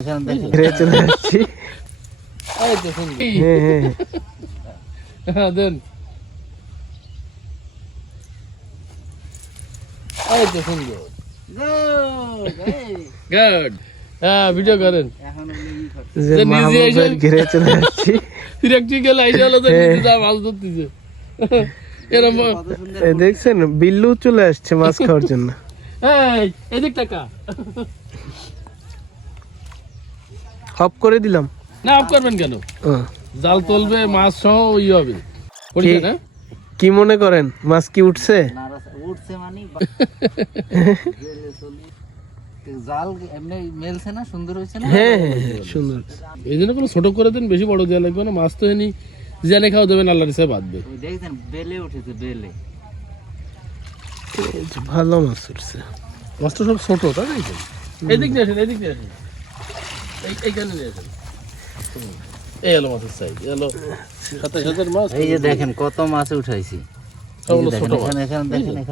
ঘিরে চলে যাচ্ছি। দেন এই তো সুন্দর গুড। হ্যাঁ ভিডিও করেন যে মাহবুবের ঘিরে চলে যাচ্ছি। প্র্যাকটিক্যাল আইডিয়া হলো তো নিজে যা মাছ ধরতেছে এরকম। এই দেখছেন বিল্লু চলে আসছে মাছ খাওয়ার জন্য। এই এদিক টাকা হপ করে দিলাম। না অফ করবেন কেন? ও, জাল তুলবে মাছ সহ ওই হবে কি- না। কি মনে করেন মাছ কি উঠছে? উঠছে মানে জাল এমনি মেলছে না, সুন্দর হয়েছে না। হ্যাঁ হ্যাঁ হ্যাঁ, সুন্দর। এই জন্য কোনো ছোট করে দেন, বেশি বড় দেওয়া লাগবে না। মাছ তো এনি জেনে খাওয়া দেবেন, আল্লাহর ইচ্ছায় বাঁধবে। ওই দেখছেন বেলে উঠেছে, বেলে। এই যে ভালো মাছ উঠছে। মাছ তো সব ছোট, তাই দেখছেন। এদিক নিয়ে আসেন, এদিক নিয়ে আসেন, এইখানে নিয়ে আসেন। এই হলো মাছের সাইজ, এলো 27,000 মাছ। এই যে দেখেন কত মাছ উঠাইছি। সবগুলো ছোট মাছ। এখানে দেখেন, এখানে